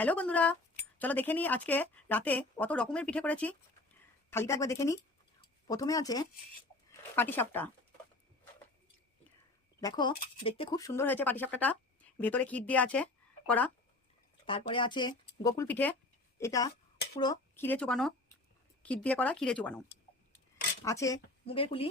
Hello বন্ধুরা, চলো দেখে নিই আজকে রাতে কত রকমের পিঠে করেছি। থালিটা একবার দেখে নিই। প্রথমে আছে পাটিসাপটা। দেখো, দেখতে খুব সুন্দর হয়েছে পাটিসাপটাটা, ভেতরে ক্ষীর দিয়ে আছে করা। তারপরে আছে গোকুল পিঠে, এটা পুরো ক্ষীরে চুবানো, ক্ষীর দিয়ে করা, ক্ষীরে চুবানো। আছে মুগের কুলি,